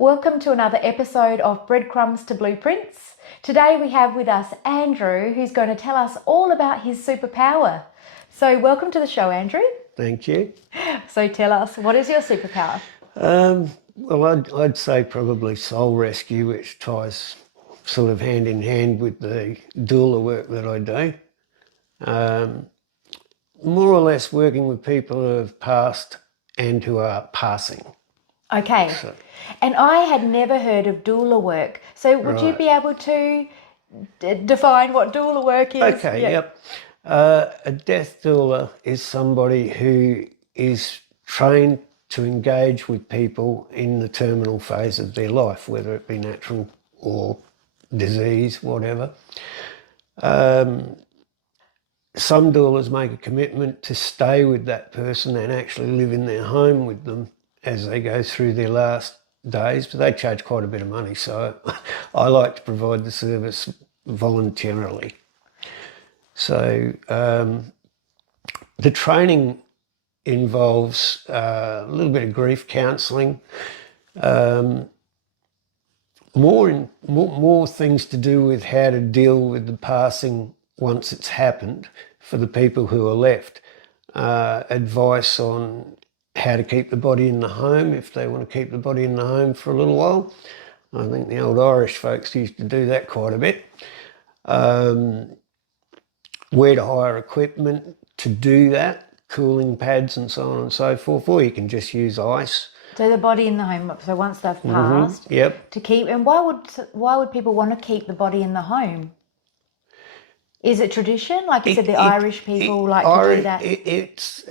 Welcome to another episode of Breadcrumbs to Blueprints. Today we have with us Andrew, who's going to tell us all about his superpower. So welcome to the show, Andrew. Thank you. So tell us, what is your superpower? Well, I'd say probably soul rescue, which ties sort of hand in hand with the doula work that I do. More or less working with people who have passed and who are passing. Okay. And I had never heard of doula work. So would you Right. be able to define what doula work is? Okay, yep. A death doula is somebody who is trained to engage with people in the terminal phase of their life, whether it be natural or disease, whatever. Some doulas make a commitment to stay with that person and actually live in their home with them as they go through their last days, but they charge quite a bit of money, so I like to provide the service voluntarily. So the training involves a little bit of grief counselling, more things to do with how to deal with the passing once it's happened for the people who are left. Advice on how to keep the body in the home if they want to keep the body in the home for a little while. I think the old Irish folks used to do that quite a bit. Where to hire equipment to do that, cooling pads and so on and so forth, or you can just use ice. So the body in the home, so once they've passed, Yep. to keep, and why would people want to keep the body in the home? Is it tradition? Like you said, the Irish people like to do that? It's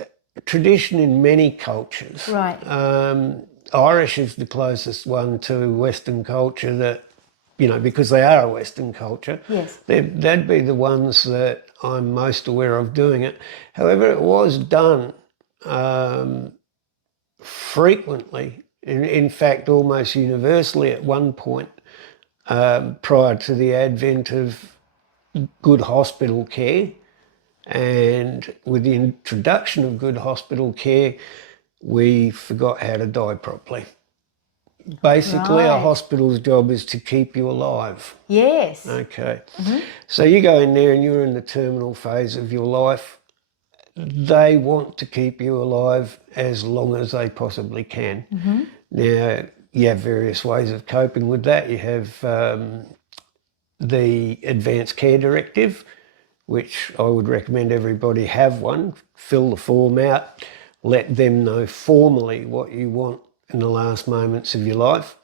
tradition in many cultures. Right. Irish is the closest one to Western culture that, because they are a Western culture. Yes. They'd be the ones that I'm most aware of doing it. However, it was done frequently, in fact, almost universally at one point prior to the advent of good hospital care. And with the introduction of good hospital care, we forgot how to die properly. Basically, a hospital's job is to keep you alive. Yes. Okay. So you go in there and you're in the terminal phase of your life. They want to keep you alive as long as they possibly can. Now, you have various ways of coping with that. You have the Advanced Care Directive, which I would recommend everybody have one. Fill the form out, let them know formally what you want in the last moments of your life.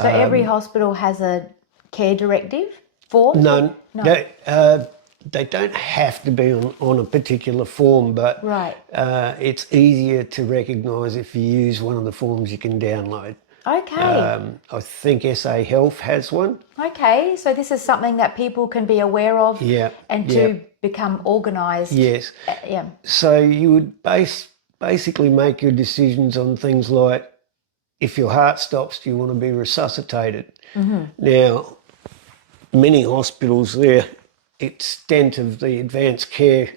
So every hospital has a care directive form? No. They don't have to be on a particular form, but Right. It's easier to recognise if you use one of the forms you can download. Okay. I think SA Health has one. Okay, so this is something that people can be aware of and to become organised. Yes. Yeah. So you would basically make your decisions on things like, if your heart stops, do you want to be resuscitated? Now, many hospitals, their extent of the advanced care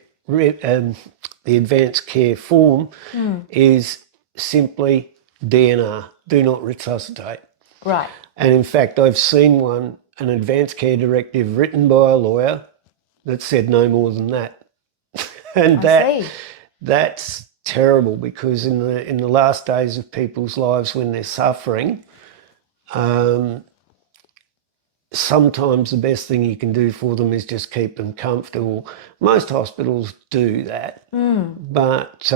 form is simply DNR, do not resuscitate. Right. And in fact, I've seen an advanced care directive written by a lawyer that said no more than that. And that's terrible, because in the last days of people's lives when they're suffering, sometimes the best thing you can do for them is just keep them comfortable. Most hospitals do that, but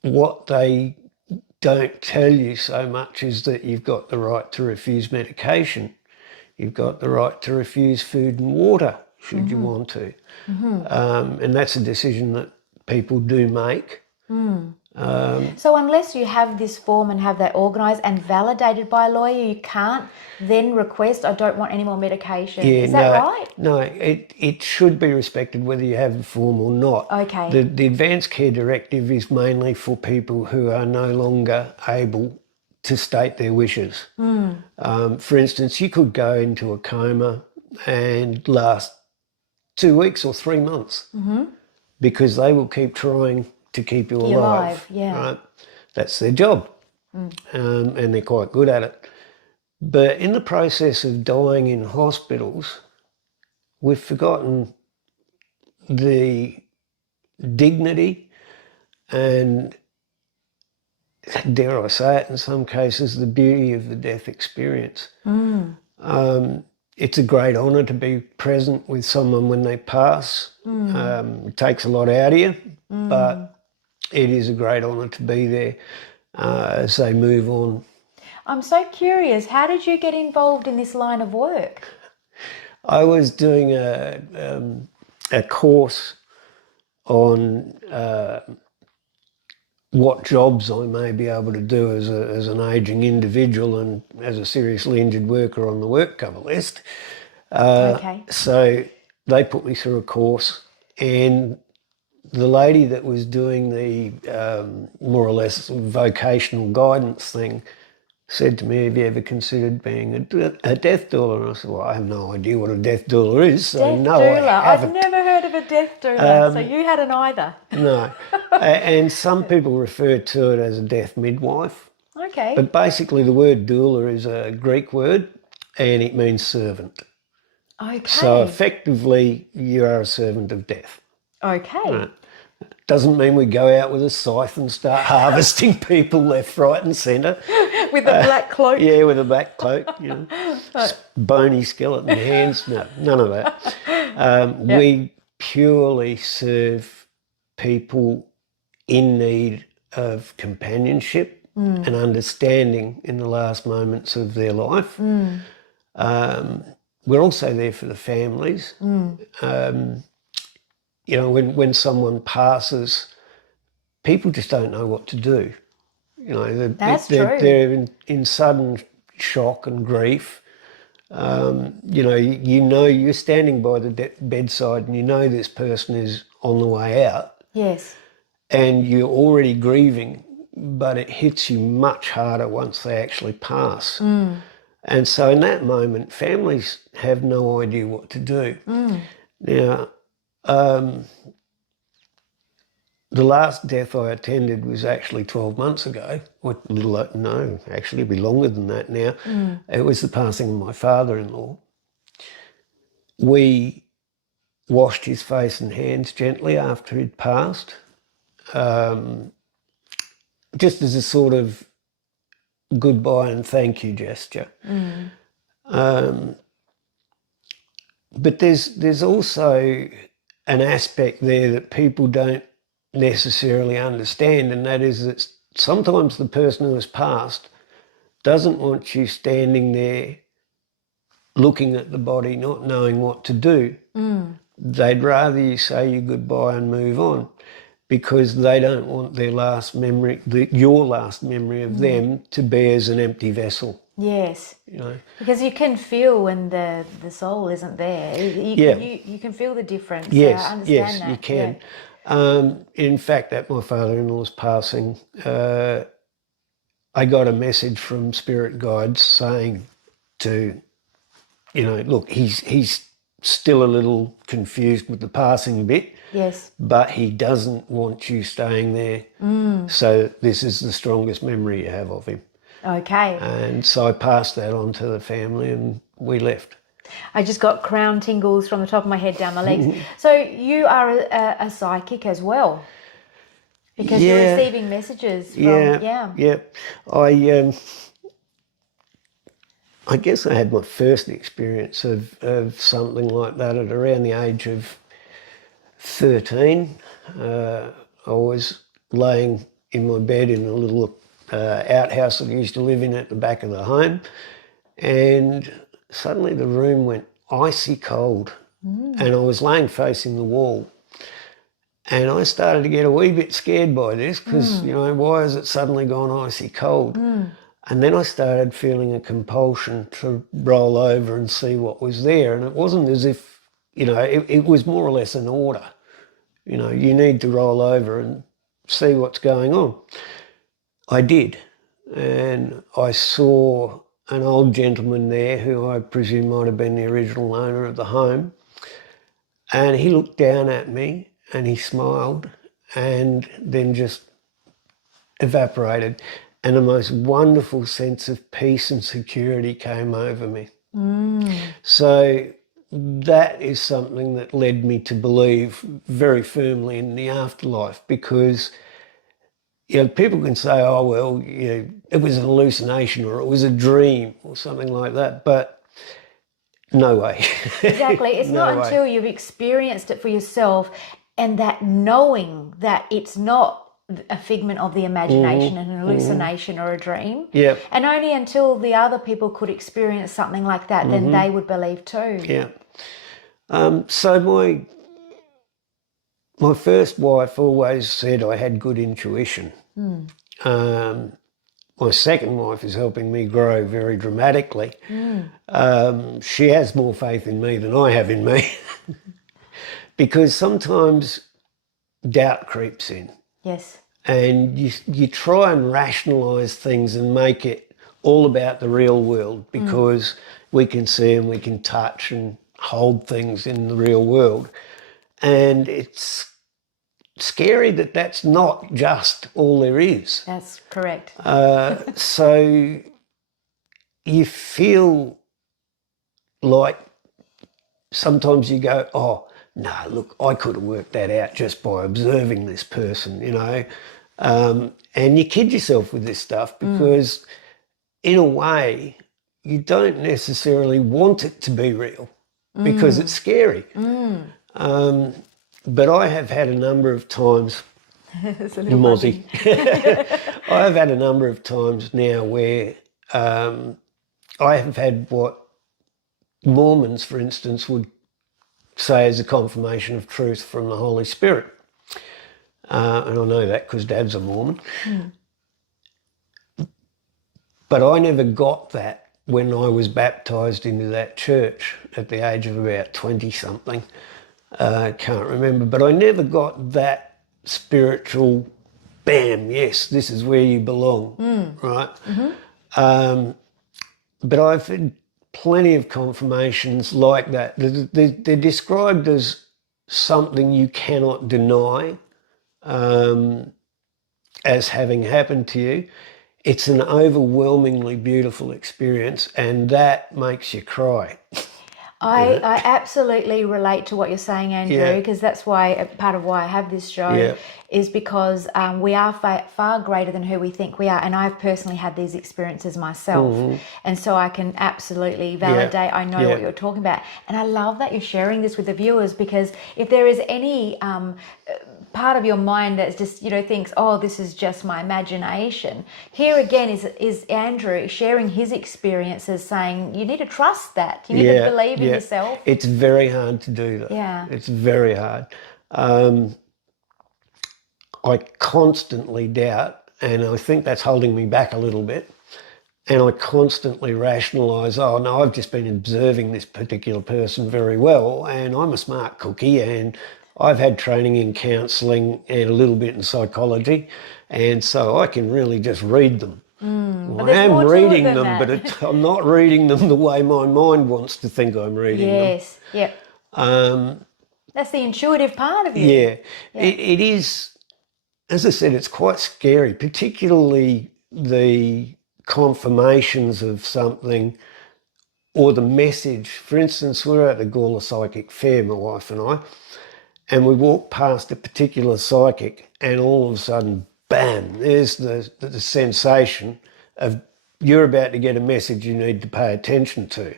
what they don't tell you so much is that you've got the right to refuse medication. You've got the right to refuse food and water, should you want to. And that's a decision that people do make. So unless you have this form and have that organised and validated by a lawyer, you can't then request, I don't want any more medication. Is that right? No, it should be respected whether you have the form or not. Okay. The Advanced Care Directive is mainly for people who are no longer able to state their wishes. For instance, you could go into a coma and last 2 weeks or 3 months because they will keep trying to keep you alive. Yeah. Right? That's their job. and they're quite good at it. But in the process of dying in hospitals, we've forgotten the dignity and, dare I say it, in some cases, the beauty of the death experience. It's a great honour to be present with someone when they pass. It takes a lot out of you, but it is a great honour to be there as they move on. I'm so curious, how did you get involved in this line of work? I was doing a course on what jobs I may be able to do as an ageing individual and as a seriously injured worker on the work cover list. Okay. So they put me through a course, and the lady that was doing the more or less vocational guidance thing said to me, have you ever considered being a death doula? And I said, well, I have no idea what a death doula is, so Death no, doula. I haven't. I've never heard of a death doula, so you hadn't either. No. And some people refer to it as a death midwife. Okay. But basically the word doula is a Greek word and it means servant. Okay. So effectively you are a servant of death. Okay. Right. Doesn't mean we go out with a scythe and start harvesting people left, right and centre. With a black cloak? Yeah, with a black cloak, you know. Bony skeleton hands, no, none of that. Yep. We purely serve people in need of companionship and understanding in the last moments of their life. We're also there for the families. You know, when someone passes, people just don't know what to do. You know, they're in sudden shock and grief. You know, you're standing by the bedside and you know this person is on the way out. Yes. And you're already grieving, but it hits you much harder once they actually pass. And so in that moment, families have no idea what to do. Now, the last death I attended was actually 12 months ago. Actually it'll be longer than that now. It was the passing of my father-in-law. We washed his face and hands gently after he'd passed, just as a sort of goodbye and thank you gesture. But there's also an aspect there that people don't necessarily understand, and that is that sometimes the person who has passed doesn't want you standing there looking at the body, not knowing what to do. They'd rather you say your goodbye and move on, because they don't want their last memory, your last memory of them, to be as an empty vessel. Yes. You know, because you can feel when the soul isn't there. You can feel the difference. Yes, I understand yes, that. you can. In fact, at my father-in-law's passing, I got a message from spirit guides saying to, you know, look, he's still a little confused with the passing bit. Yes. But he doesn't want you staying there. So this is the strongest memory you have of him. Okay. And so I passed that on to the family and we left. I just got crown tingles from the top of my head down my legs. So you are a psychic as well, because you're receiving messages from... Yeah. I guess I had my first experience of something like that at around the age of 13. I was laying in my bed in a little outhouse that I used to live in at the back of the home, and suddenly the room went icy cold, and I was laying facing the wall, and I started to get a wee bit scared by this because, you know, why has it suddenly gone icy cold? And then I started feeling a compulsion to roll over and see what was there, and it wasn't as if, you know, it was more or less an order. You know, you need to roll over and see what's going on. I did, and I saw an old gentleman there who I presume might have been the original owner of the home, and he looked down at me and he smiled and then just evaporated. and the most wonderful sense of peace and security came over me. So that is something that led me to believe very firmly in the afterlife, because people can say, oh, well, it was an hallucination or it was a dream or something like that, but no way. Exactly. It's No not way. until you've experienced it for yourself, and that knowing that it's not a figment of the imagination and an hallucination or a dream. Yeah. And only until the other people could experience something like that, then they would believe too. Yeah. So my first wife always said I had good intuition. My second wife is helping me grow very dramatically. She has more faith in me than I have in me. Because sometimes doubt creeps in. Yes. And you try and rationalise things and make it all about the real world, because we can see and we can touch and hold things in the real world. And it's scary that that's not just all there is. That's correct. So you feel like sometimes you go, oh, no, look, I could have worked that out just by observing this person, and you kid yourself with this stuff, because in a way you don't necessarily want it to be real, because it's scary. But I have had a number of times, It's a little Mozzie, buzzing. I have had a number of times now where I have had what Mormons, for instance, would say is a confirmation of truth from the Holy Spirit. And I know that because Dad's a Mormon. But I never got that when I was baptised into that church at the age of about 20-something. Can't remember. But I never got that spiritual, bam, yes, this is where you belong, right? But I've had plenty of confirmations like that. They're described as something you cannot deny as having happened to you. It's an overwhelmingly beautiful experience, and that makes you cry. I absolutely relate to what you're saying, Andrew, because that's why part of why I have this show is because we are far greater than who we think we are, and I've personally had these experiences myself, and so I can absolutely validate. I know what you're talking about, and I love that you're sharing this with the viewers, because if there is any part of your mind that's just thinks, oh, this is just my imagination, here again is Andrew sharing his experiences, saying you need to trust that, you need to believe in yourself. It's very hard to do that. It's very hard. I constantly doubt, and I think that's holding me back a little bit, and I constantly rationalise, oh no, I've just been observing this particular person very well, and I'm a smart cookie, and I've had training in counselling and a little bit in psychology, and so I can really just read them. Well, I am reading them, but I'm not reading them the way my mind wants to think I'm reading them. Yes, yep. That's the intuitive part of you. Yeah. It is, as I said, it's quite scary, particularly the confirmations of something or the message. For instance, we were at the Gawler Psychic Fair, my wife and I, and we walked past a particular psychic, and all of a sudden, bam, there's the sensation of you're about to get a message you need to pay attention to.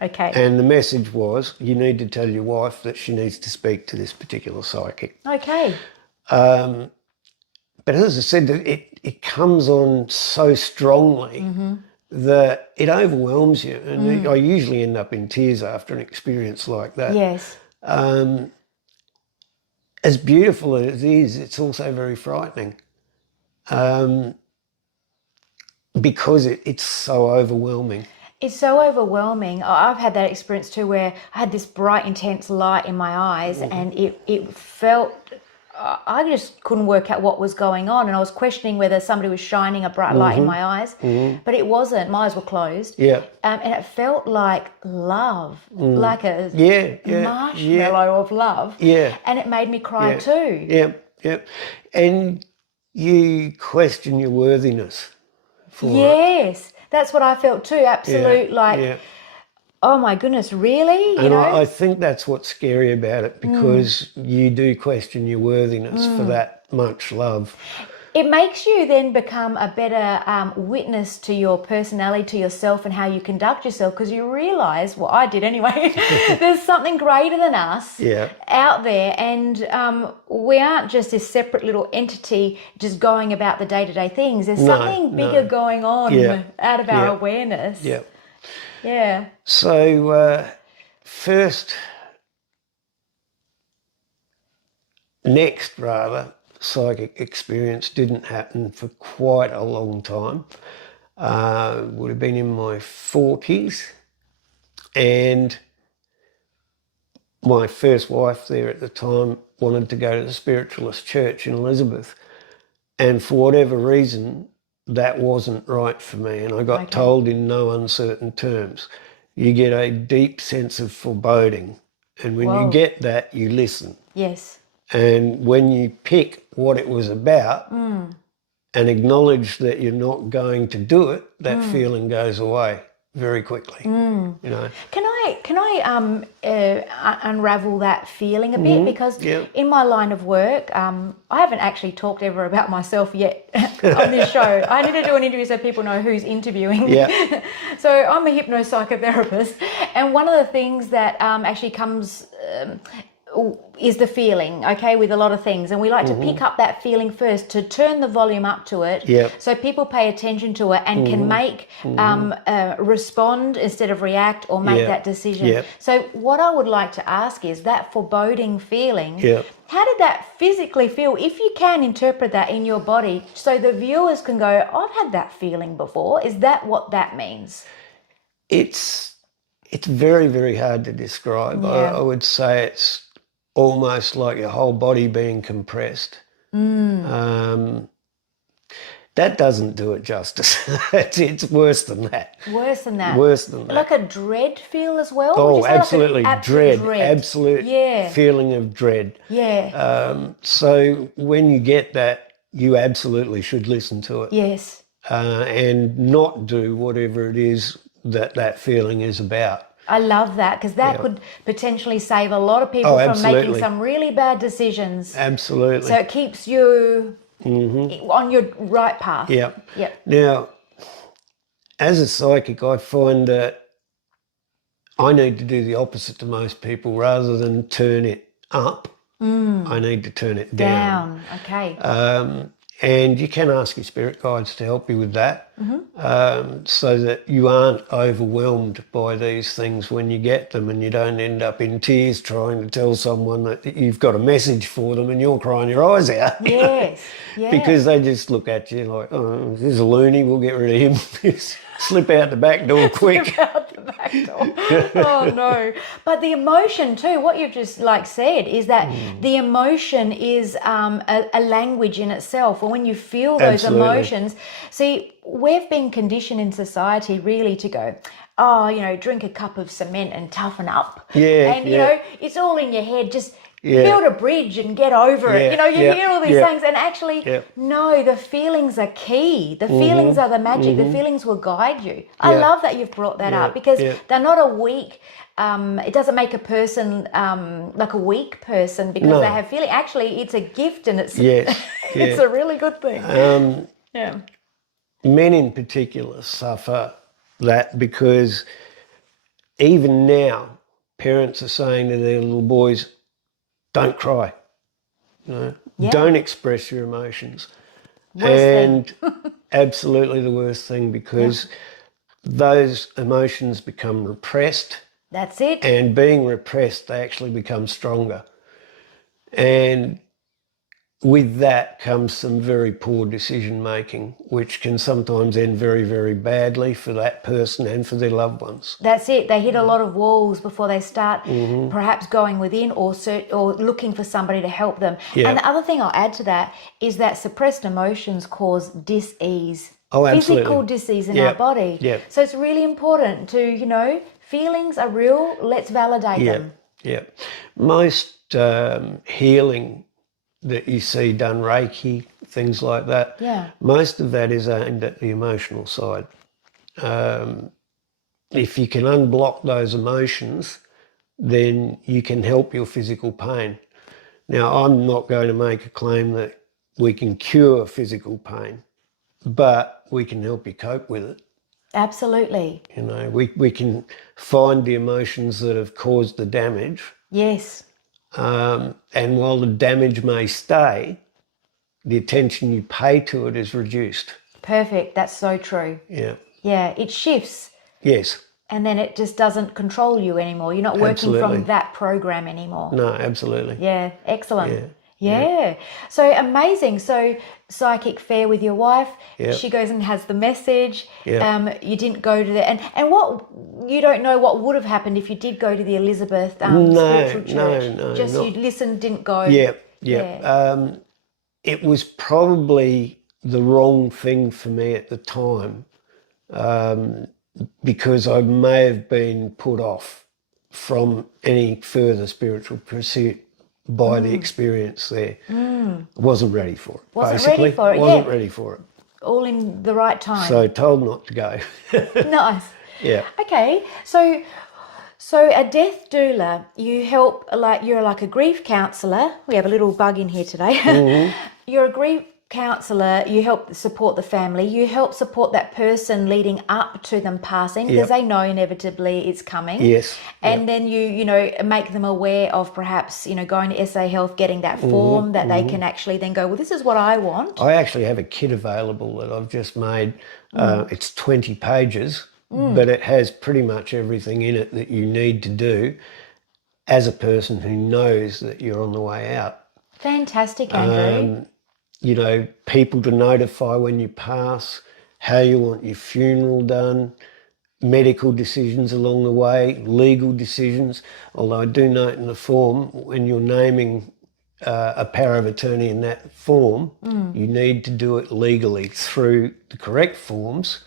Okay. And the message was, you need to tell your wife that she needs to speak to this particular psychic. Okay. But as I said, it comes on so strongly that it overwhelms you. And I usually end up in tears after an experience like that. Yes. As beautiful as it is, it's also very frightening because it's so overwhelming. It's so overwhelming. I've had that experience too, where I had this bright, intense light in my eyes, and it felt, I just couldn't work out what was going on, and I was questioning whether somebody was shining a bright light in my eyes, but it wasn't. My eyes were closed. Yeah. And it felt like love, like a marshmallow of love. Yeah. And it made me cry too. Yeah. And you question your worthiness. for it. Yes, that's what I felt too. Absolute, oh my goodness, really? And I think that's what's scary about it, because you do question your worthiness for that much love. It makes you then become a better witness to your personality, to yourself, and how you conduct yourself, because you realise, well, I did anyway, there's something greater than us out there, and we aren't just this separate little entity just going about the day-to-day things. There's something bigger going on out of our awareness. Yeah. So next psychic experience didn't happen for quite a long time. Would have been in my 40s, and my first wife there at the time wanted to go to the spiritualist church in Elizabeth, and for whatever reason that wasn't right for me, and I got told in no uncertain terms, you get a deep sense of foreboding, and when you get that, you listen. Yes. And when you pick what it was about and acknowledge that you're not going to do it, that feeling goes away very quickly. You know. Can I unravel that feeling a bit? Because in my line of work, I haven't actually talked ever about myself yet on this show. I need to do an interview so people know who's interviewing. So I'm a hypnopsychotherapist, and one of the things that actually comes is the feeling, with a lot of things, and we like to pick up that feeling first, to turn the volume up to it, so people pay attention to it and can make respond instead of react, or make that decision. So what I would like to ask is that foreboding feeling, how did that physically feel, if you can interpret that in your body, so the viewers can go, I've had that feeling before? Is that what that means? It's very, very hard to describe. I would say it's almost like your whole body being compressed. That doesn't do it justice. It's worse than that. Worse than that. Worse than that. Like a dread feel as well? Oh, absolutely. Like absolute dread. Absolute feeling of dread. So when you get that, you absolutely should listen to it. Yes. And not do whatever it is that feeling is about. I love that, because that could potentially save a lot of people from making some really bad decisions. Absolutely. So it keeps you on your right path. Yep. Now, as a psychic, I find that I need to do the opposite to most people. Rather than turn it up, I need to turn it down. Okay. And you can ask your spirit guides to help you with that, so that you aren't overwhelmed by these things when you get them, and you don't end up in tears trying to tell someone that you've got a message for them and you're crying your eyes out. Yes. Because they just look at you like, oh, this is a loony, we'll get rid of him. Slip out the back door quick. Slip out the back door. Oh no. But the emotion too, what you've just said, is that the emotion is a language in itself. Or when you feel those emotions, see, we've been conditioned in society really to go, drink a cup of cement and toughen up. And you know, it's all in your head, just build a bridge and get over it. You know, you hear all these things, and actually, no, the feelings are key. The feelings are the magic. The feelings will guide you. I love that you've brought that up, because they're not a weak, it doesn't make a person like a weak person because they have feeling. Actually, it's a gift, and it's it's a really good thing. Men in particular suffer that, because even now, parents are saying to their little boys, don't cry, don't express your emotions. Absolutely the worst thing, because those emotions become repressed. That's it. And being repressed, they actually become stronger. And with that comes some very poor decision making, which can sometimes end very, very badly for that person and for their loved ones. That's it. They hit a lot of walls before they start perhaps going within or looking for somebody to help them. And the other thing I'll add to that is that suppressed emotions cause dis-ease. Oh, absolutely. Physical dis-ease in our body. So it's really important to, feelings are real. Let's validate them. Most healing that you see done, Reiki, things like that. Yeah. Most of that is aimed at the emotional side. If you can unblock those emotions, then you can help your physical pain. Now, I'm not going to make a claim that we can cure physical pain, but we can help you cope with it. Absolutely. You know, we can find the emotions that have caused the damage. Yes. And while the damage may stay, the attention you pay to it is reduced. Perfect. That's so true. Yeah. Yeah, it shifts. Yes. And then it just doesn't control you anymore. You're not working from that program anymore. No, absolutely. Yeah, excellent. Yeah. Yeah. So amazing. So psychic fair with your wife. Yep. She goes and has the message. Yep. You didn't go to the and what you don't know what would have happened if you did go to the Elizabeth spiritual church. No, just you listened, didn't go. Yeah. It was probably the wrong thing for me at the time, because I may have been put off from any further spiritual pursuit by the experience there. I wasn't ready for it. Wasn't ready for it, Wasn't ready for it. All in the right time. So told not to go. Nice. Yeah. Okay, so a death doula, you help, you're like a grief counsellor. We have a little bug in here today. Mm-hmm. You're a grief counsellor. You help support the family. You help support that person leading up to them passing, because they know inevitably it's coming. Yes. And then you make them aware of perhaps going to SA Health, getting that form that they can actually then go, well, this is what I want. I actually have a kit available that I've just made. It's 20 pages. But it has pretty much everything in it that you need to do as a person who knows that you're on the way out. Fantastic, Andrew. People to notify when you pass, how you want your funeral done, medical decisions along the way, legal decisions. Although I do note in the form, when you're naming a power of attorney in that form, you need to do it legally through the correct forms.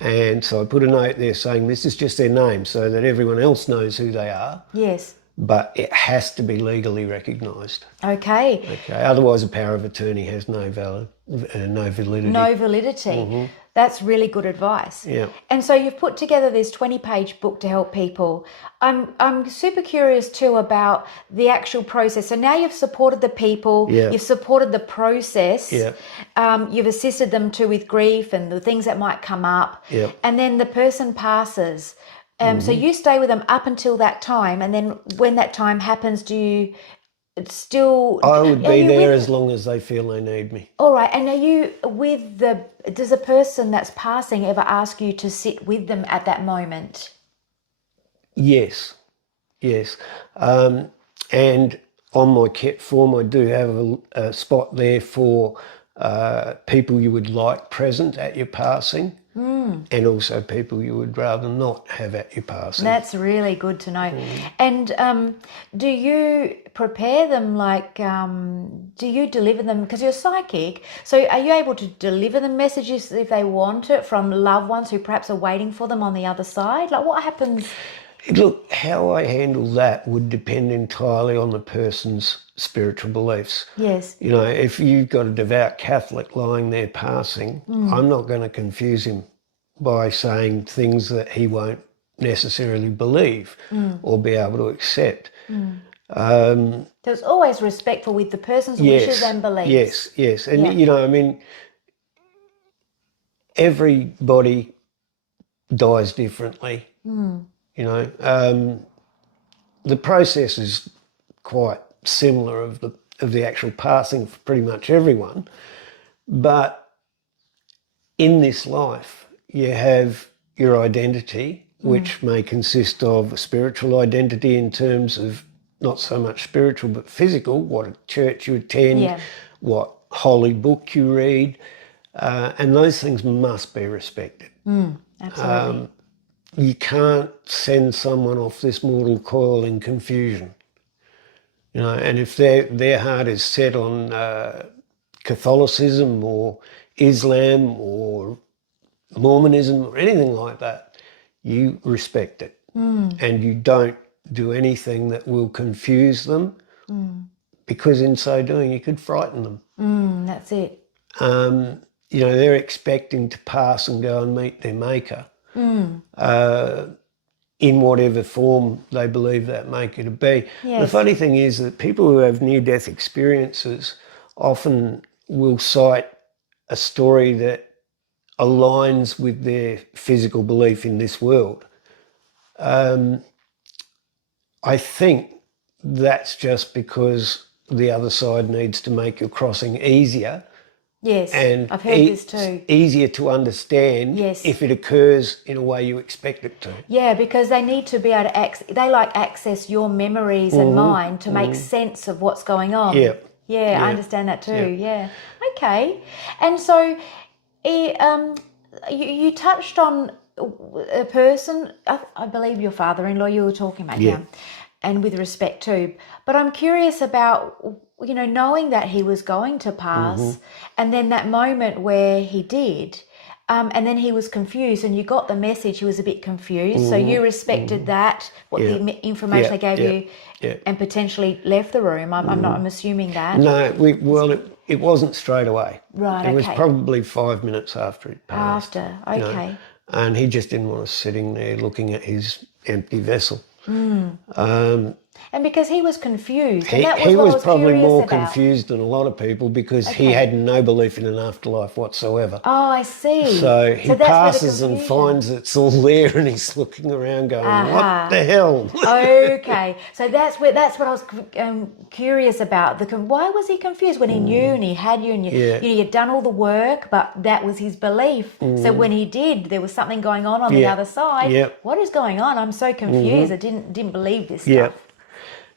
And so I put a note there saying this is just their name so that everyone else knows who they are. Yes. But it has to be legally recognised. Okay. Otherwise, a power of attorney has no validity. No validity. That's really good advice. Yeah. And so you've put together this 20-page book to help people. I'm super curious too about the actual process. So now you've supported the people, you've supported the process, you've assisted them too with grief and the things that might come up, and then the person passes. So you stay with them up until that time, and then when that time happens, do you still... I would be there as long as they feel they need me. All right. And are you with does a person that's passing ever ask you to sit with them at that moment? Yes. And on my kit form, I do have a spot there for people you would like present at your passing. And also people you would rather not have at your passing. That's really good to know. And do you prepare them do you deliver them, because you're psychic, so are you able to deliver them messages if they want it from loved ones who perhaps are waiting for them on the other side? Like, what happens? Look, how I handle that would depend entirely on the person's spiritual beliefs. Yes. If you've got a devout Catholic lying there passing, I'm not going to confuse him by saying things that he won't necessarily believe or be able to accept. So it's always respectful with the person's wishes and beliefs. Yes. And, everybody dies differently. The process is quite similar of the actual passing for pretty much everyone, but in this life you have your identity, which may consist of a spiritual identity in terms of not so much spiritual but physical, what church you attend, what holy book you read, and those things must be respected. Absolutely. You can't send someone off this mortal coil in confusion. And if their heart is set on Catholicism or Islam or Mormonism or anything like that, you respect it. And you don't do anything that will confuse them because in so doing you could frighten them. That's it. You know, they're expecting to pass and go and meet their maker in whatever form they believe that maker to be. Yes. The funny thing is that people who have near-death experiences often will cite a story that aligns with their physical belief in this world. I think that's just because the other side needs to make your crossing easier. Yes, And I've heard this too. Easier to understand if it occurs in a way you expect it to. Yeah, because they need to be able to access your memories and mine to make sense of what's going on. Yeah, I understand that too. Yeah. Okay. And so you touched on a person, I believe your father-in-law you were talking about, and with respect to, but I'm curious about, you know, knowing that he was going to pass and then that moment where he did, and then he was confused and you got the message he was a bit confused, so you respected that, what the information they gave you, and potentially left the room. I'm assuming that. No, it wasn't straight away. Right, It was probably 5 minutes after it passed. After, you know, okay. and he just didn't want us sitting there looking at his empty vessel. And because he was confused, and He that was what I was was probably curious more about. confused than a lot of people because he had no belief in an afterlife whatsoever. Oh, I see. So he that's where the passes and confusion- finds it's all there, and he's looking around going, "What the hell?" Okay, so that's what I was curious about. Why was he confused when he knew and he had you and you'd done all the work, but that was his belief. So when he did, there was something going on the other side. What is going on? I'm so confused. I didn't believe this stuff.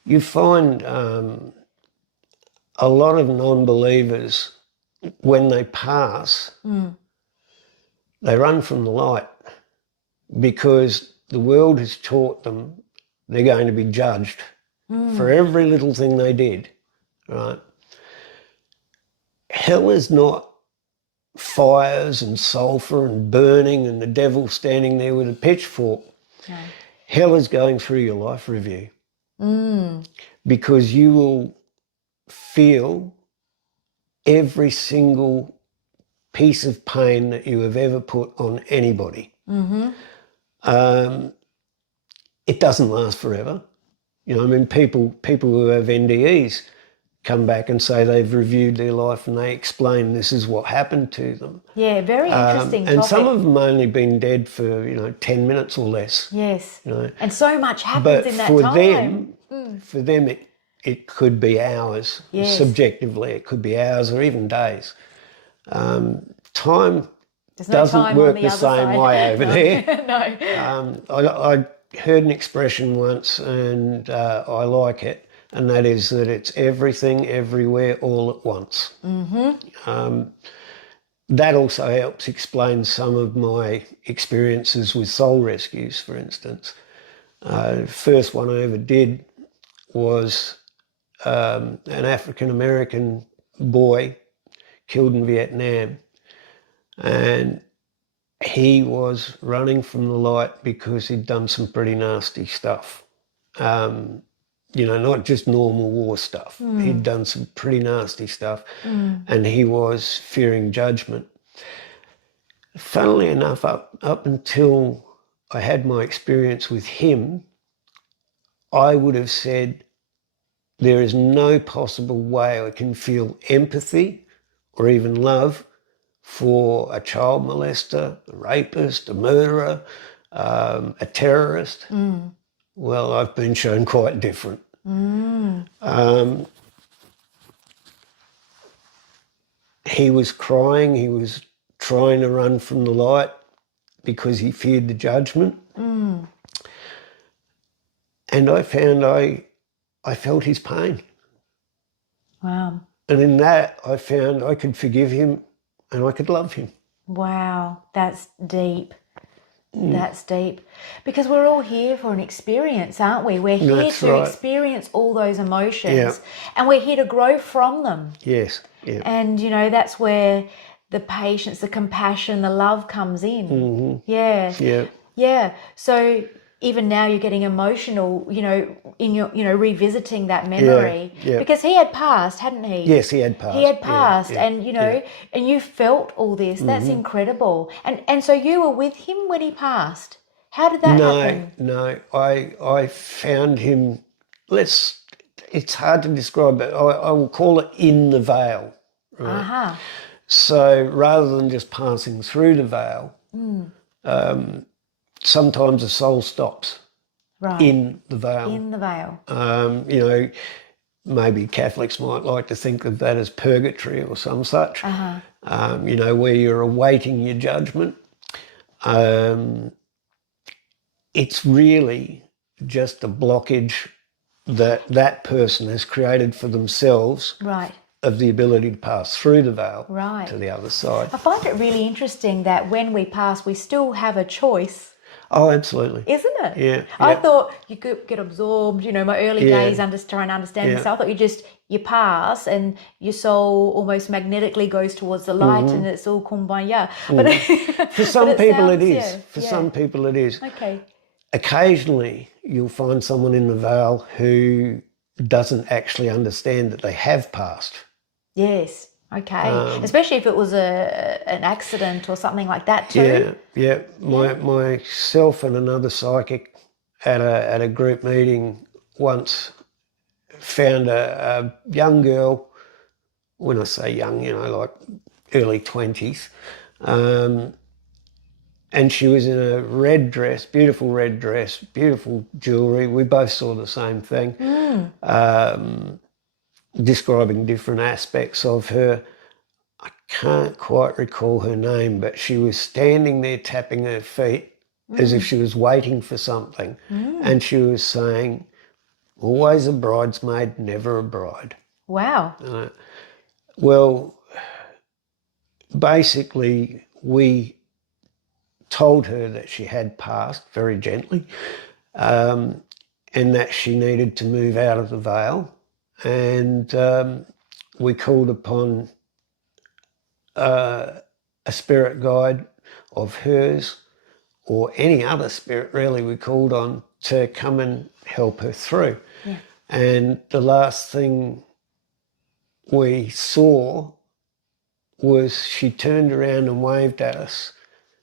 You find a lot of non-believers, when they pass, they run from the light because the world has taught them they're going to be judged for every little thing they did, right? Hell is not fires and sulphur and burning and the devil standing there with a pitchfork. No. Hell is going through your life review. Because you will feel every single piece of pain that you have ever put on anybody. It doesn't last forever. You know, I mean, people who have NDEs come back and say they've reviewed their life and they explain this is what happened to them. Yeah, very interesting and topic. some of them only been dead for 10 minutes or less. Yes. You know, and so much happens in that time. For them, it could be hours. Yes. Subjectively, it could be hours or even days. Time There's no doesn't time work on the other same side. way over there. No. I heard an expression once, and I like it, and that is that it's everything, everywhere, all at once. That also helps explain some of my experiences with soul rescues, for instance. First one I ever did was an African-American boy killed in Vietnam, and he was running from the light because he'd done some pretty nasty stuff. Not just normal war stuff. He'd done some pretty nasty stuff, and he was fearing judgment. Funnily enough, up until I had my experience with him, I would have said, there is no possible way I can feel empathy or even love for a child molester, a rapist, a murderer, a terrorist. Well, I've been shown quite different. He was crying, he was trying to run from the light because he feared the judgment. And I found I felt his pain. Wow. And in that, I found I could forgive him and I could love him. Wow, that's deep. That's deep. Because we're all here for an experience, aren't we? We're here to experience all those emotions and we're here to grow from them. Yes. Yeah. And, that's where the patience, the compassion, the love comes in. Yeah. So even now you're getting emotional, in your, revisiting that memory, because he had passed, hadn't he? Yes, he had passed. He had passed, and and you felt all this. That's incredible. And so you were with him when he passed. How did that happen? No, I found him. It's hard to describe, but I will call it in the veil. Right? So rather than just passing through the veil, sometimes the soul stops in the veil. In the veil. Maybe Catholics might like to think of that as purgatory or some such, where you're awaiting your judgment. It's really just a blockage that person has created for themselves. Right. Of the ability to pass through the veil to the other side. I find it really interesting that when we pass, we still have a choice. Oh, absolutely. Isn't it? Yeah. I thought you could get absorbed, my early days trying to understand this. I thought you pass and your soul almost magnetically goes towards the light and it's all kumbaya. But for some people it is. For some people it is. Okay. Occasionally you'll find someone in the veil who doesn't actually understand that they have passed. Yes. Okay. Especially if it was an accident or something like that too. Yeah. Myself and another psychic at a group meeting once found a young girl. When I say young, like early 20s, and she was in a red dress, beautiful red dress, beautiful jewellery. We both saw the same thing. Describing different aspects of her. I can't quite recall her name, but she was standing there tapping her feet as if she was waiting for something. And she was saying, always a bridesmaid, never a bride. Wow. Well, basically, we told her that she had passed very gently, and that she needed to move out of the veil. And we called upon a spirit guide of hers or any other spirit really we called on to come and help her through. Yeah. And the last thing we saw was she turned around and waved at us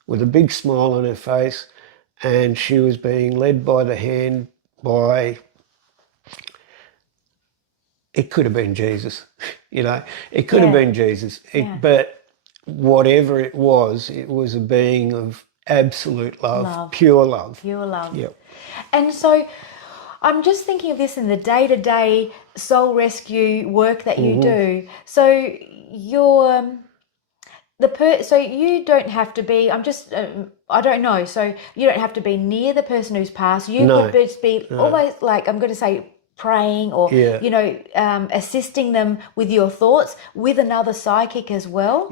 with a big smile on her face, and she was being led by the hand by, it could have been Jesus, it could have been Jesus. But whatever it was a being of absolute love. Pure love. Pure love. Yep. And so I'm just thinking of this in the day-to-day soul rescue work that you do. So you're so you don't have to be, I don't know, so you don't have to be near the person who's passed. You could just be almost like, I'm going to say, praying or assisting them with your thoughts with another psychic as well,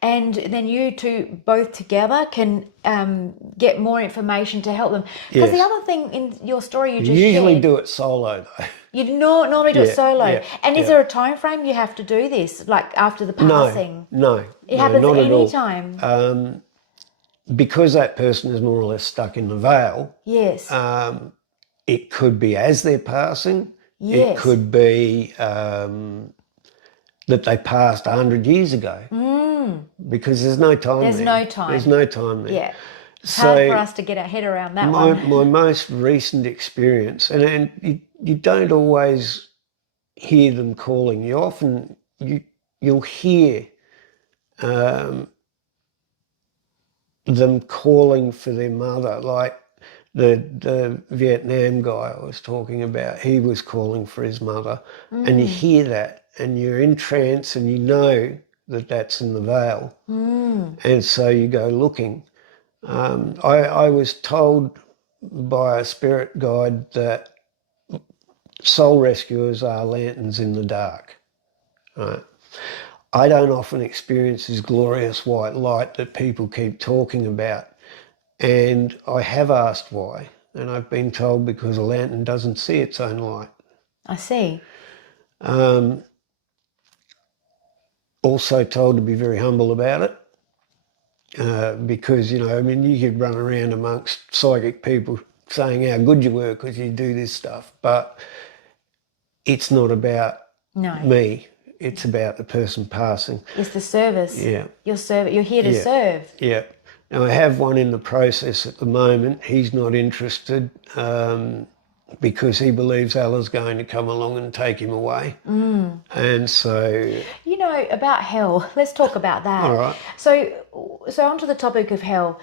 and then you two both together can get more information to help them, because the other thing in your story you usually do it solo though. You normally do it solo. And is there a time frame you have to do this, like after the passing? No, it happens not any at all. time. Because that person is more or less stuck in the veil. Yes. It could be as they're passing. Yes. It could be that they passed 100 years ago. Because there's no time there. There's no time there. Yeah. It's hard for us to get our head around that one. My most recent experience, and you don't always hear them calling. You often, you'll hear them calling for their mother, like the Vietnam guy I was talking about. He was calling for his mother, and you hear that, and you're in trance, and you know that that's in the veil, and so you go looking. I was told by a spirit guide that soul rescuers are lanterns in the dark. Right? I don't often experience this glorious white light that people keep talking about. And I have asked why. And I've been told because a lantern doesn't see its own light. I see. Also told to be very humble about it. Because, you could run around amongst psychic people saying how good you were because you do this stuff, but it's not about me. It's about the person passing. It's the service. Yeah. You're here to serve. Yeah. Now, I have one in the process at the moment. He's not interested because he believes Allah's going to come along and take him away. And so... You know, about hell, let's talk about that. All right. So onto the topic of hell.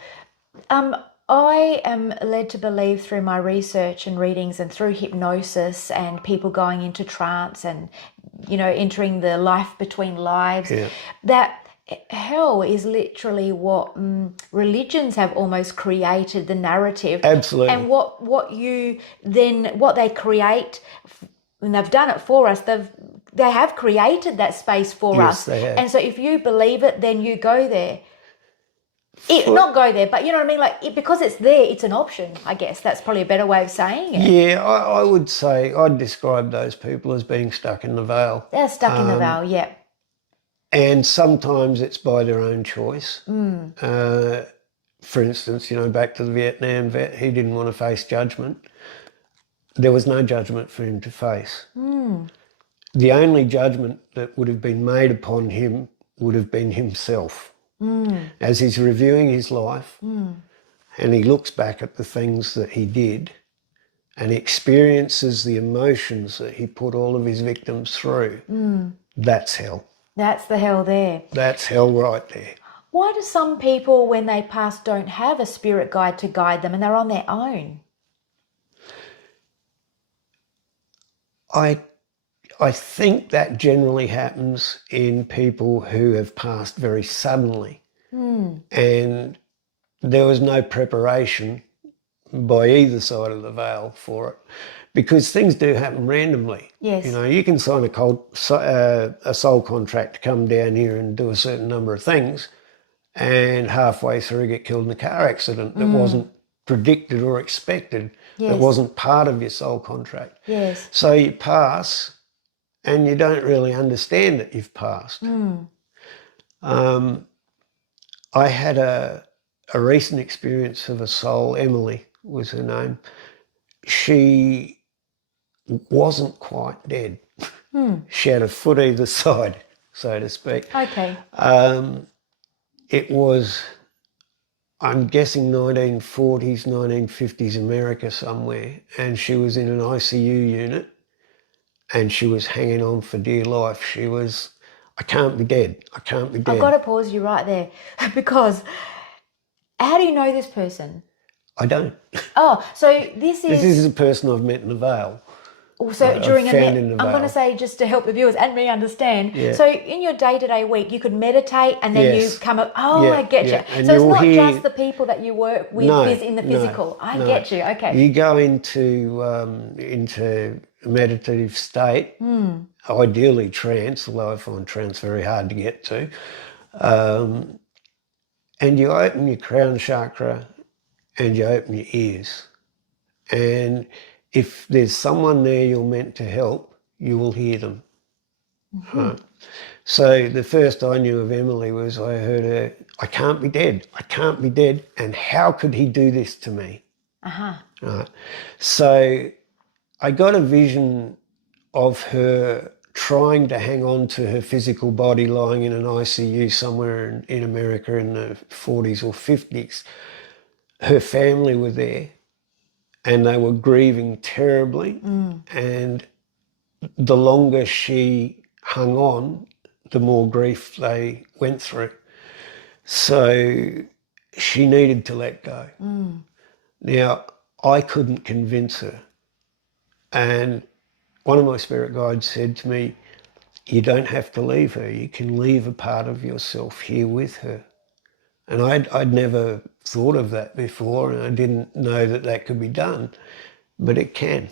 I am led to believe through my research and readings and through hypnosis and people going into trance and, you know, entering the life between lives, that hell is literally what religions have almost created, the narrative. Absolutely. And what they create, and they've done it for us, they have created that space for us. They have. And so if you believe it, then you go there. Not go there, but you know what I mean? Like, because it's there, it's an option, I guess. That's probably a better way of saying it. Yeah, I would say, I'd describe those people as being stuck in the veil. They're stuck in the veil, yeah. And sometimes it's by their own choice. For instance, you know, back to the Vietnam vet, he didn't want to face judgment. There was no judgment for him to face. The only judgment that would have been made upon him would have been himself. As he's reviewing his life and he looks back at the things that he did and experiences the emotions that he put all of his victims through, that's hell. That's the hell there. That's hell right there. Why do some people, when they pass, don't have a spirit guide to guide them and they're on their own? I think that generally happens in people who have passed very suddenly and there was no preparation by either side of the veil for it, because things do happen randomly. Yes. You know, you can sign a soul contract to come down here and do a certain number of things and halfway through get killed in a car accident that wasn't predicted or expected, that wasn't part of your soul contract. Yes. So you pass and you don't really understand that you've passed. I had a recent experience of a soul, Emily was her name. She wasn't quite dead. She had a foot either side, so to speak. Okay. It was, I'm guessing 1940s, 1950s America somewhere, and she was in an ICU unit and she was hanging on for dear life. She was, I can't be dead, I can't be dead. I've got to pause you right there because how do you know this person? I don't. Oh, so this is a person I've met in the veil. So during I'm going to say, just to help the viewers and me understand. Yeah. So in your day-to-day week, you could meditate and then you come up. Oh, I get you. And so it's not just the people that you work with in the physical. I get you. Okay. You go into meditative state, ideally trance, although I find trance very hard to get to, and you open your crown chakra and you open your ears, and if there's someone there you're meant to help, you will hear them. Right? So the first I knew of Emily was I heard her, I can't be dead, I can't be dead, and how could he do this to me? Right. So I got a vision of her trying to hang on to her physical body lying in an ICU somewhere in America in the 40s or 50s. Her family were there and they were grieving terribly, and the longer she hung on, the more grief they went through. So she needed to let go. Now, I couldn't convince her. And one of my spirit guides said to me, you don't have to leave her. You can leave a part of yourself here with her. And I'd never thought of that before, and I didn't know that that could be done, but it can.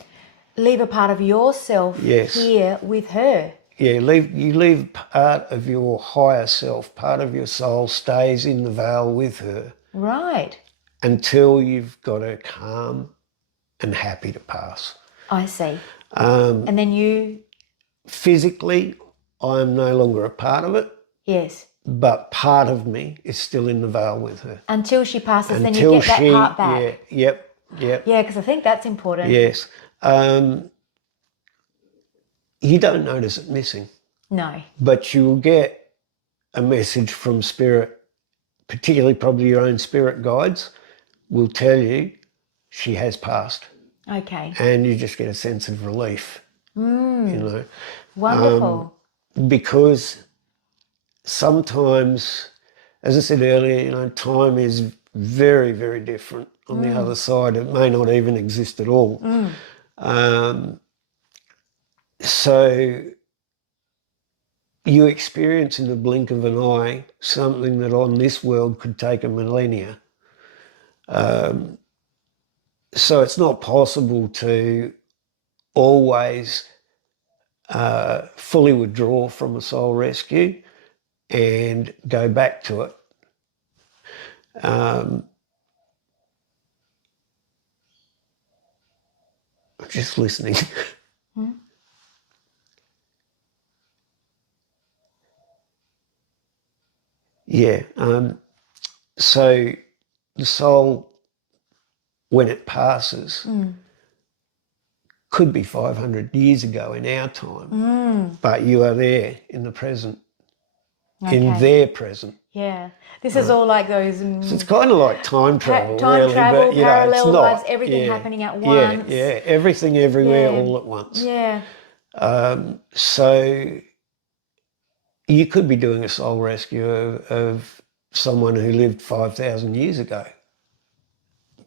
Leave a part of yourself here with her. Yeah, you leave part of your higher self, part of your soul stays in the veil with her. Right. Until you've got her calm and happy to pass. I see. And then you? Physically, I'm no longer a part of it. Yes. But part of me is still in the veil with her. Until she passes, then you get that part back. Yep. Yep. Yeah, because I think that's important. Yes. You don't notice it missing. No. But you'll get a message from spirit, particularly probably your own spirit guides, will tell you she has passed. Okay. And you just get a sense of relief, you know. Wonderful. Because sometimes, as I said earlier, you know, time is very, very different on the other side. It may not even exist at all. So you experience in the blink of an eye something that on this world could take a millennia. So it's not possible to always fully withdraw from a soul rescue and go back to it. I'm just listening. Yeah. So the soul, when it passes, could be 500 years ago in our time, but you are there in the present, in their present. Yeah. This is all like those... So it's kind of like time travel, time travel, but, you know, parallel it's not. lives, everything happening at once. Yeah, everything everywhere all at once. Yeah. So you could be doing a soul rescue of someone who lived 5,000 years ago,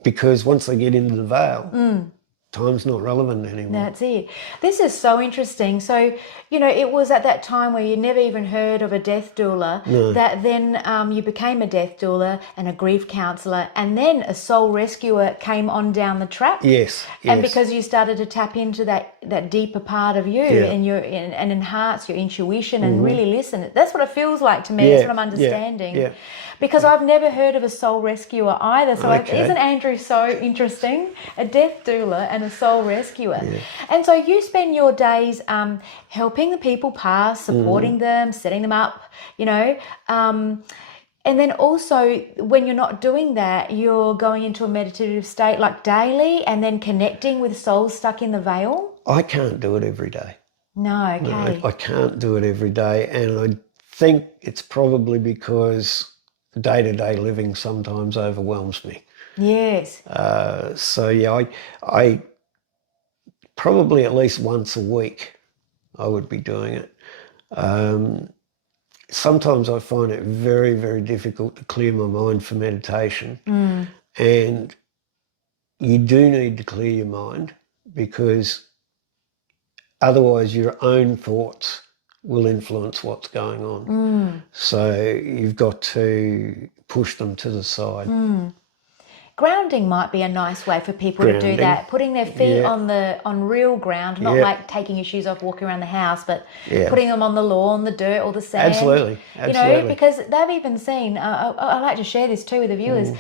because once they get into the veil, time's not relevant anymore. That's it. This is so interesting. So, you know, it was at that time where you never even heard of a death doula that then you became a death doula and a grief counsellor, and then a soul rescuer came on down the track. Yes. And because you started to tap into that deeper part of you and enhance your intuition and really listen. That's what it feels like to me. That's what I'm understanding. Yeah. Because I've never heard of a soul rescuer either. So isn't Andrew so interesting? A death doula and a soul rescuer. Yeah. And so you spend your days helping the people pass, supporting them, setting them up, you know. And then also when you're not doing that, you're going into a meditative state like daily and then connecting with souls stuck in the veil? I can't do it every day. No, okay. No, I can't do it every day. And I think it's probably because day-to-day living sometimes overwhelms me. Yes. So, yeah, I probably at least once a week I would be doing it. Sometimes I find it very, very difficult to clear my mind for meditation. And you do need to clear your mind, because otherwise your own thoughts will influence what's going on. So you've got to push them to the side. Grounding might be a nice way for people to do that. Putting their feet on real ground, not like taking your shoes off, walking around the house, but putting them on the lawn, the dirt or the sand. Absolutely. You know, because they've even seen, I like to share this too with the viewers,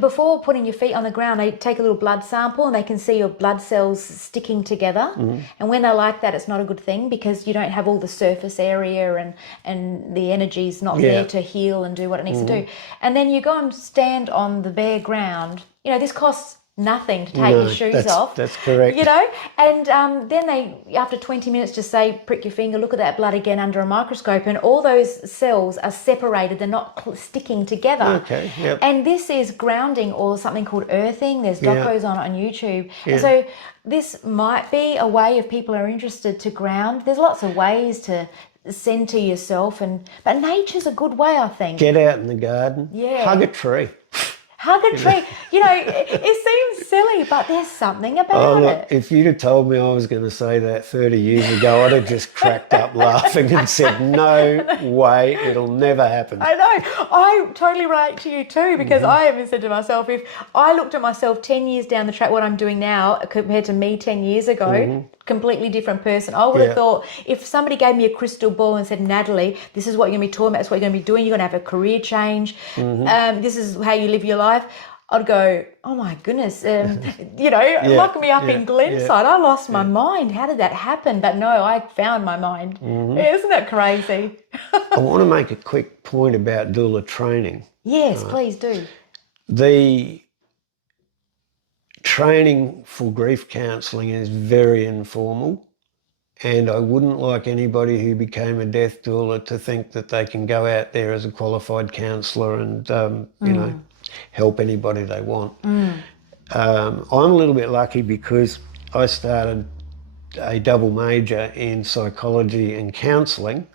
before putting your feet on the ground, they take a little blood sample and they can see your blood cells sticking together. And when they're like that, it's not a good thing, because you don't have all the surface area and the energy's not there to heal and do what it needs to do. And then you go and stand on the bare ground. You know, this costs nothing to take your shoes off. That's correct. You know, and then they, after 20 minutes, just say, prick your finger, look at that blood again under a microscope, and all those cells are separated. They're not sticking together. Okay, yep. And this is grounding, or something called earthing. There's docos on YouTube. And so this might be a way, if people are interested, to ground. There's lots of ways to center yourself, but nature's a good way, I think. Get out in the garden. Yeah. Hug a tree. Hug a tree. You know, it seems silly, but there's something about it. If you'd have told me I was going to say that 30 years ago, I'd have just cracked up laughing and said, no way, it'll never happen. I know. I totally relate to you too, because I even said to myself, if I looked at myself 10 years down the track, what I'm doing now compared to me 10 years ago, completely different person. I would have thought, if somebody gave me a crystal ball and said, Natalie, this is what you're going to be talking about, this is what you're going to be doing, you're going to have a career change, this is how you live your life, I'd go, oh my goodness, you know, lock me up in Glenside. I lost my mind. How did that happen? But no, I found my mind. Isn't that crazy? I want to make a quick point about doula training. Yes, please do. The training for grief counselling is very informal, and I wouldn't like anybody who became a death doula to think that they can go out there as a qualified counsellor and, you know, help anybody they want. I'm a little bit lucky because I started a double major in psychology and counselling.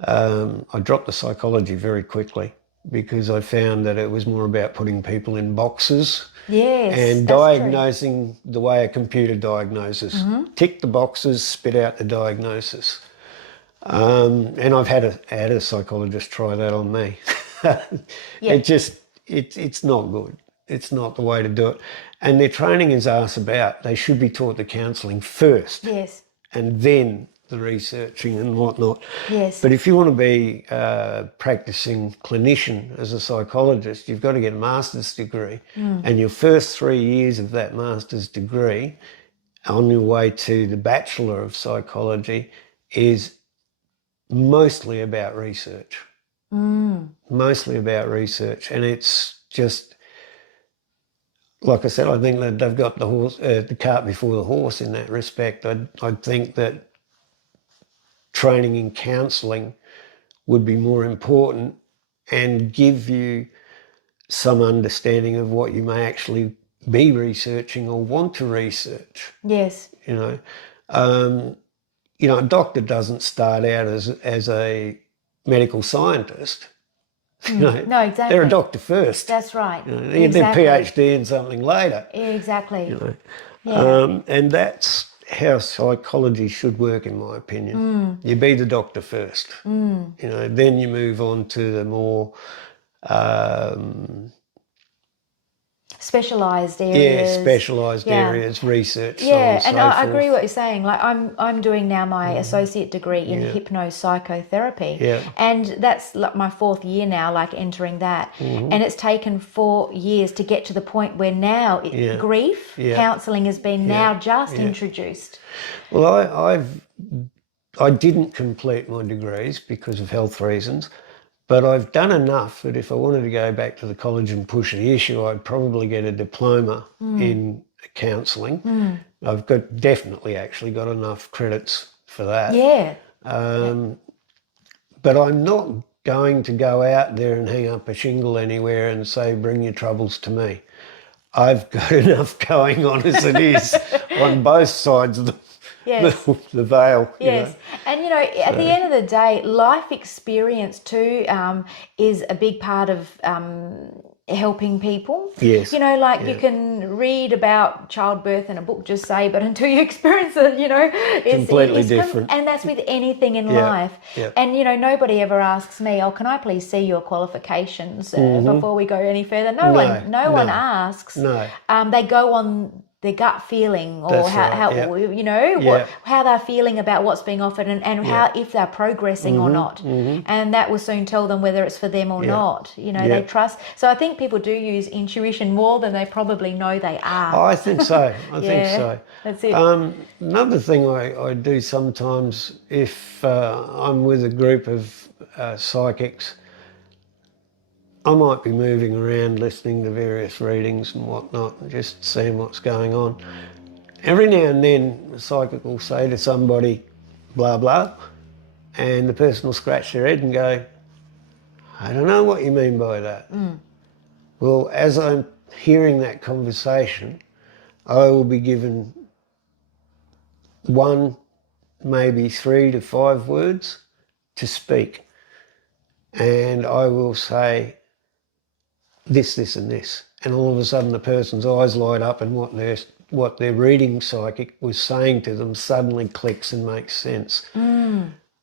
I dropped the psychology very quickly because I found that it was more about putting people in boxes. Yes, and that's diagnosing the way a computer diagnoses. Tick the boxes, spit out the diagnosis. And I've had a psychologist try that on me. It's not good. It's not the way to do it. And their training is arse about. They should be taught the counselling first. Yes. And then the researching and whatnot. Yes. But if you want to be a practicing clinician as a psychologist, you've got to get a master's degree. And your first 3 years of that master's degree on your way to the Bachelor of Psychology is mostly about research. Mostly about research. And it's just, like I said, I think that they've got the cart before the horse in that respect. I think that training in counselling would be more important and give you some understanding of what you may actually be researching or want to research. Yes. You know, a doctor doesn't start out as a medical scientist. No, exactly. They're a doctor first. That's right. You know, they get their PhD in something later. Exactly. You know, and that's how psychology should work, in my opinion. You be the doctor first. You know, then you move on to the more specialised areas. Specialised areas, research. Yeah, so on, and so I forth. agree what you're saying. Like I'm doing now my associate degree in hypnopsychotherapy, and that's like my 4th year now, like entering that. And it's taken 4 years to get to the point where now grief counselling has been now just introduced. Well, I didn't complete my degrees because of health reasons. But I've done enough that if I wanted to go back to the college and push the issue, I'd probably get a diploma in counselling. I've definitely actually got enough credits for that. Yeah. But I'm not going to go out there and hang up a shingle anywhere and say, bring your troubles to me. I've got enough going on as it is on both sides of the veil. Yes. And, at the end of the day, life experience too is a big part of helping people. Yes. You you can read about childbirth in a book, just say, but until you experience it, it's completely different. And that's with anything in life. Yeah. And, nobody ever asks me, can I please see your qualifications before we go any further? No one asks. No. They go on their gut feeling, or how they're feeling about what's being offered, and how, if they're progressing or not, and that will soon tell them whether it's for them or not. They trust. So I think people do use intuition more than they probably know they are. I think so. I think so. That's it. Another thing I do sometimes, if I'm with a group of psychics, I might be moving around listening to various readings and whatnot, and just seeing what's going on. Every now and then a psychic will say to somebody, blah, blah, and the person will scratch their head and go, I don't know what you mean by that. Well, as I'm hearing that conversation, I will be given 1, maybe 3 to 5 words to speak. And I will say, this, and this. And all of a sudden the person's eyes light up, and what their reading psychic was saying to them suddenly clicks and makes sense.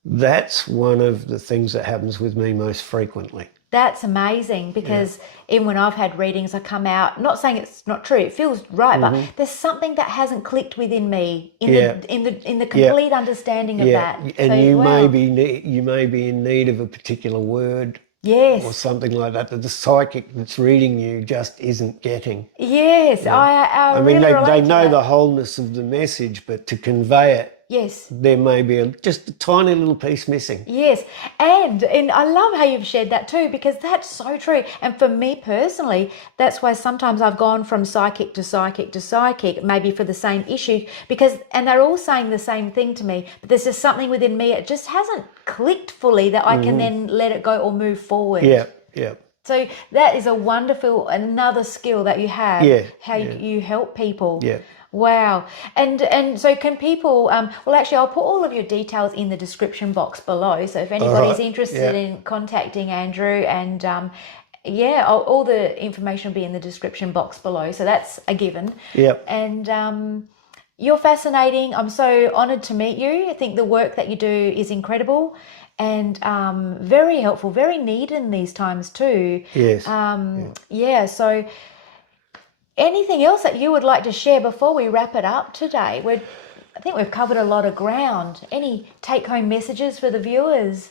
That's one of the things that happens with me most frequently. That's amazing, because even when I've had readings, I come out, not saying it's not true, it feels right, but there's something that hasn't clicked within me in the complete understanding of that. And so, you may be in need of a particular word. Yes. Or something like that the psychic that's reading you just isn't getting. Yes, I mean, really relate they to know that. the wholeness of the message, but to convey it Yes. there may be just a tiny little piece missing. Yes, and I love how you've shared that too, because that's so true. And for me personally, that's why sometimes I've gone from psychic to psychic to psychic, maybe for the same issue, and they're all saying the same thing to me, but there's just something within me, it just hasn't clicked fully that I can then let it go or move forward. Yeah, yeah. So that is a wonderful, another skill that you have, you help people. Yeah. Wow. And so can people, well, actually, I'll put all of your details in the description box below. So if anybody's interested in contacting Andrew, and all the information will be in the description box below. So that's a given. Yep. And you're fascinating. I'm so honoured to meet you. I think the work that you do is incredible and very helpful, very needed in these times too. Yes. So anything else that you would like to share before we wrap it up today? I think we've covered a lot of ground. Any take-home messages for the viewers?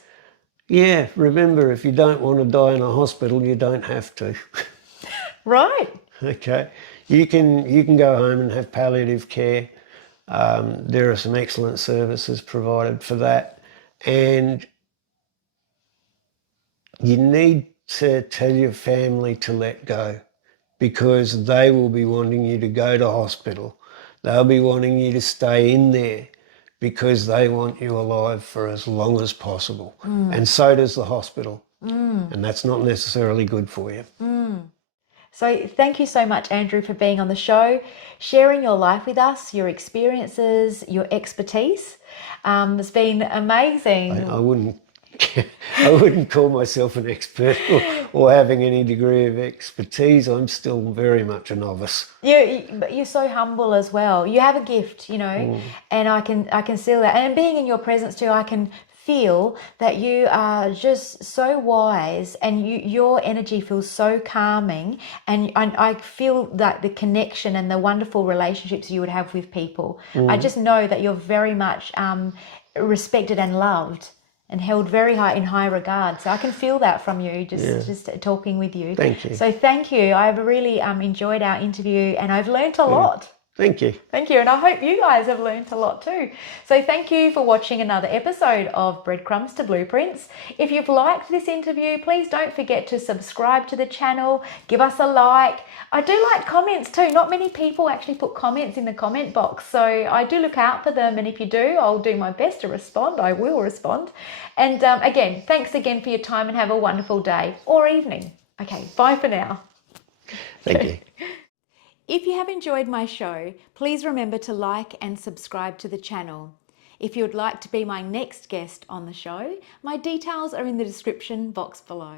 Yeah, remember, if you don't want to die in a hospital, you don't have to. Right. Okay. You can go home and have palliative care. There are some excellent services provided for that. And you need to tell your family to let go, because they will be wanting you to go to hospital. They'll be wanting you to stay in there because they want you alive for as long as possible. And so does the hospital. And that's not necessarily good for you. So thank you so much, Andrew, for being on the show, sharing your life with us, your experiences, your expertise. It's been amazing. I wouldn't call myself an expert or having any degree of expertise. I'm still very much a novice. You're so humble as well. You have a gift, and I can see that. And being in your presence too, I can feel that you are just so wise, and your energy feels so calming, and I feel that the connection and the wonderful relationships you would have with people. I just know that you're very much respected and loved and held very in high regard. So I can feel that from you just talking with you. Thank you. So thank you. I've really enjoyed our interview, and I've learnt a lot. Thank you. Thank you. And I hope you guys have learnt a lot too. So thank you for watching another episode of Breadcrumbs to Blueprints. If you've liked this interview, please don't forget to subscribe to the channel, give us a like. I do like comments too. Not many people actually put comments in the comment box, so I do look out for them. And if you do, I'll do my best to respond. I will respond. And again, thanks again for your time, and have a wonderful day or evening. Okay, bye for now. Thank you. If you have enjoyed my show, please remember to like and subscribe to the channel. If you would like to be my next guest on the show, my details are in the description box below.